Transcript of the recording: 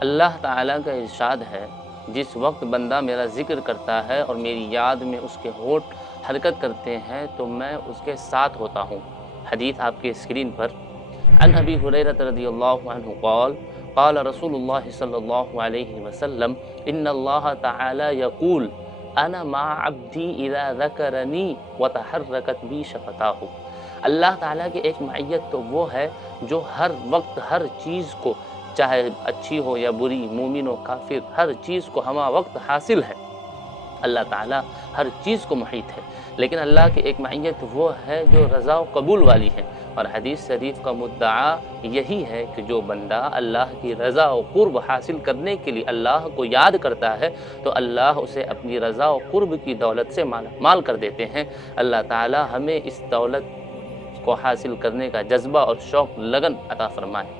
اللہ تعالیٰ کا ارشاد ہے، جس وقت بندہ میرا ذکر کرتا ہے اور میری یاد میں اس کے ہونٹ حرکت کرتے ہیں تو میں اس کے ساتھ ہوتا ہوں۔ حدیث آپ کے اسکرین پر۔ عن ابی ہریرہ رضی اللہ عنہ قال قال رسول اللہ صلی اللہ علیہ وسلم ان اللہ تعالی یقول انا مع عبدی اذا ذکرنی وتحرکت بی شفتاہ۔ اللہ تعالیٰ کی ایک معیت تو وہ ہے جو ہر وقت ہر چیز کو، چاہے اچھی ہو یا بری، مومن و کافر، ہر چیز کو ہمہ وقت حاصل ہے۔ اللہ تعالیٰ ہر چیز کو محیط ہے، لیکن اللہ کی ایک معیت وہ ہے جو رضا و قبول والی ہے، اور حدیث شریف کا مدعا یہی ہے کہ جو بندہ اللہ کی رضا و قرب حاصل کرنے کے لیے اللہ کو یاد کرتا ہے تو اللہ اسے اپنی رضا و قرب کی دولت سے مال کر دیتے ہیں۔ اللہ تعالیٰ ہمیں اس دولت کو حاصل کرنے کا جذبہ اور شوق لگن عطا فرمائے۔